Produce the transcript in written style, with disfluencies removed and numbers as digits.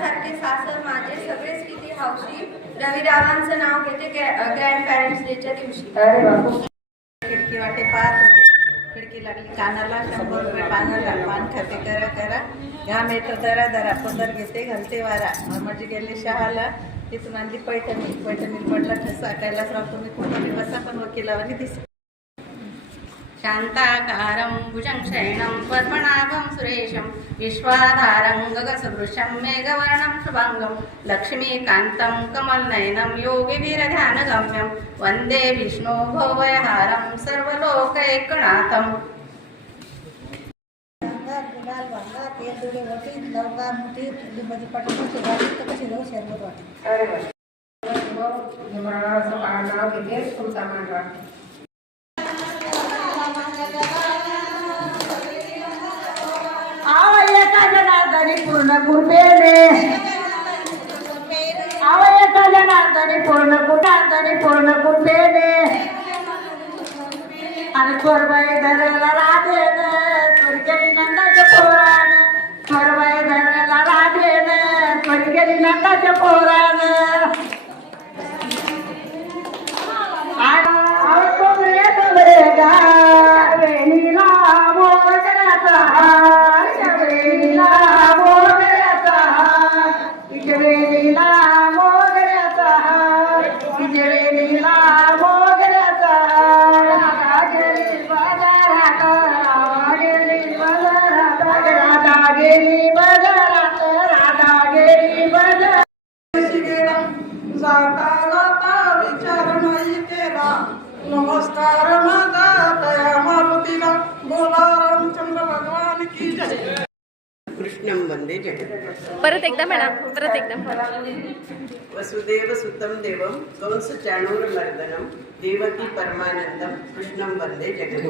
तुझ्यासारखे सासर माझे सगळेच किती हौशी. रविरावांचं नाव घेते ग्रँड पॅरेंट्स डेच्या दिवशी. अरे बापू. खिडकी वाटे पाहत होते. खिडकी लागली कानाला, 100 रुपये पानाला. पान खाते करा करा, घाम येतो दरा दरा, पदर घेते घालते वारा. मामाजी गेले शहाला, तिथून आणली पैठणी. पैठणी पडला ठसा. कैलासराव तुम्ही कुठे बसा, पण वकिलावानी दिसत. शांताकारं भुजं शयनं पद्मनाभं सुरेशं विश्वाधारं गगनसदृशं मेघवर्णं शुभांगं लक्ष्मीकान्तं कमलनयनं योगिवीरध्यानगम्यं वन्दे विष्णु भवभयहारं सर्वलोकैकनाथम्. अरे नाव घेते तुमचा मान राखते. एका जनार्दनी पूर्ण कृपेने, एका जनार्दनी पूर्ण कृपेने, आणि थोरबाई धरला राधेन, थोरगेली नंदाच्या पोरान, थोरबाई धरला राधेन, थोरगेली नंदाच्या पोरान. तोबरे गा वेणीला मोगऱ्याचा हार, वेणीला मोगऱ्याचा हार, वेणीला मोगऱ्याचा हार, वेणीला मोगऱ्याचा हार. राधा गेली बाजारात, राधा गेली बाजारात, राधा गेली बाजारात, राधा गेली बाजारात. जाता जाता विचार नाही केला, नमस्कार माझा दया मारुतीला, बोला रामचंद्र भगवान की जय. कृष्णं वंदे जगत्. परत एकदा म्हणा, परत एकदा. वसुदेव सुतं देवं कंस चाणूरमर्दनं देवकी परमानंदं कृष्णं वंदे जगत्.